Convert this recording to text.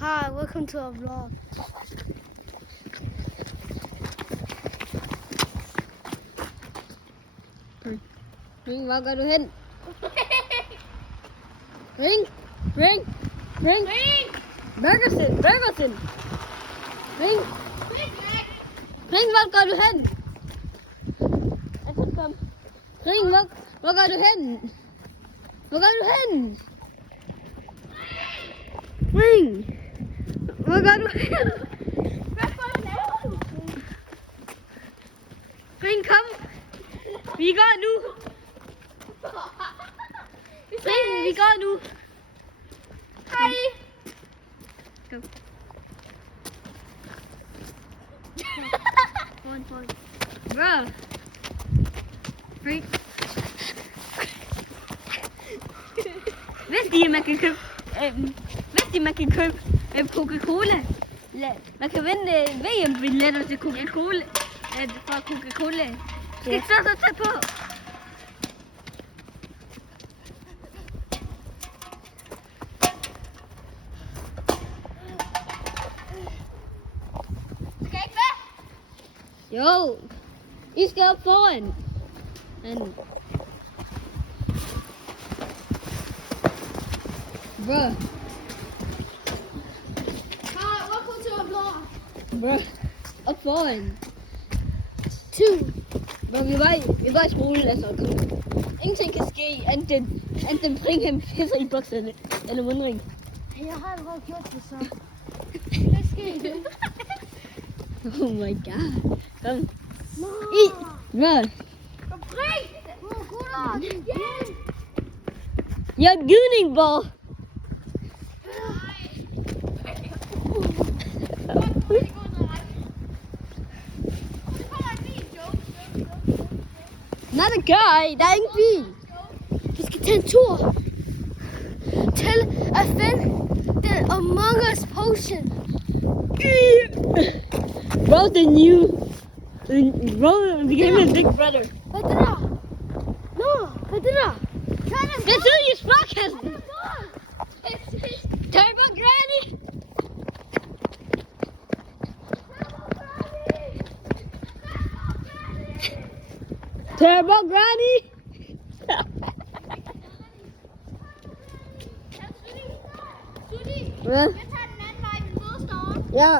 Hi, welcome to our vlog. Ring, hvor går du hen? Ring! Bergersen! Ring, hvor går du hen? Kom. Ring, hvor går du hen? Hvor går du hen? Ring! Hvor går du hen? Ring, kom! Vi går nu! Ring, vi går nu! Hej! Kom. Foran. Bro! Ring! Vidste I, at man kan købe Coca-Cola? Man kan vinde VM-billetter til Coca-Cola. Fra Coca-Cola. Skal ikke så tæt på? Skal ikke med? Jo! I skal op foran. Bro. Hi, welcome to our vlog. Bro. Op foran. 2. Bro, vi var i skole, altså. Kom. Ingenting kan ske, enten bring ham pisser i bukserne, eller mundring. Jeg har allerede gjort det så. Hvad sker det? Oh my god. Kom. Nå! Bro. Bring! Gutter! Igen! Jeg er gydning, bro. Not a guy, der er ingen bil. Vi skal tage en tur til at finde den Among Us potion. Bro, bro, became a big brother. Hvad er det der? Nå, hvad er det der? Det er i sparkassen. Turbo Granny. Turbo Granny. Sudi, Hvad? jeg tager den anden vej, den fede står. Ja.